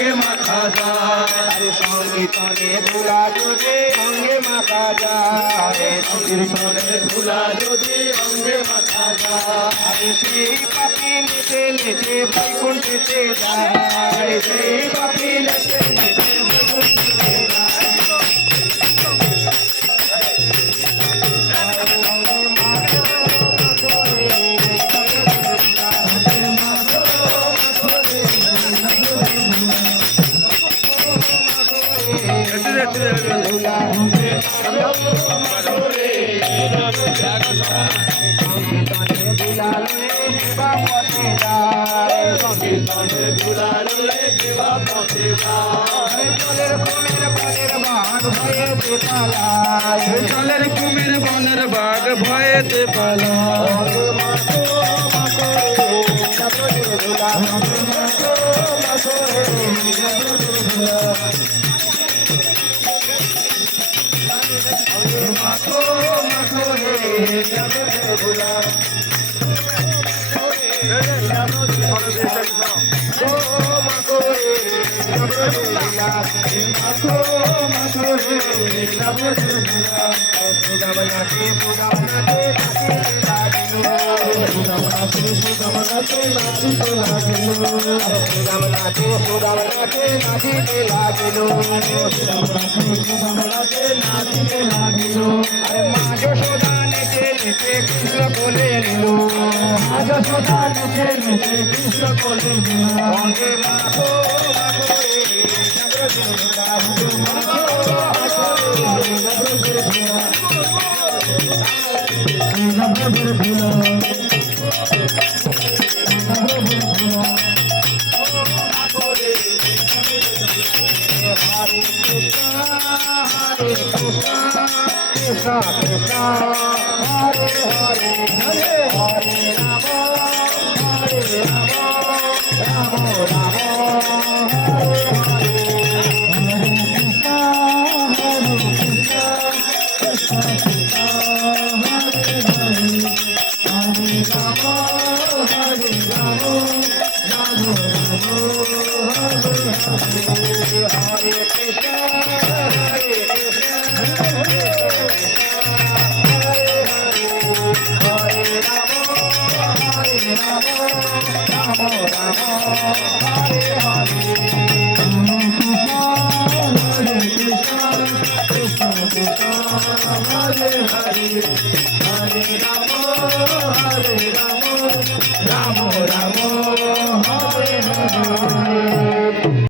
অঙ্গে মাখা যায় সংকীর্তনে ধুলা যদি অঙ্গে মাখা যায় সংকীর্তনে ধুলা যদি অঙ্গে মাখা যায় সেই পাপি নেচে নেচে বৈকুণ্ঠেতে যায় সেই পাপি নেচে নেচে বৈকুণ্ঠেতে যায় জলের কুমির বনের বাঘ ভয়েতে পালায় কৃষ্ণ বলে নিল কৃষ্ণ বলে Krishna Krishna Hare Hare Hare Hare Rama Hare Rama Rama Rama Hare Hare Hare Krishna Hare Krishna Krishna Krishna Hare Hare Hare Rama Hare Rama Rama Rama Hare Hare Hare Krishna Hare Hare Rama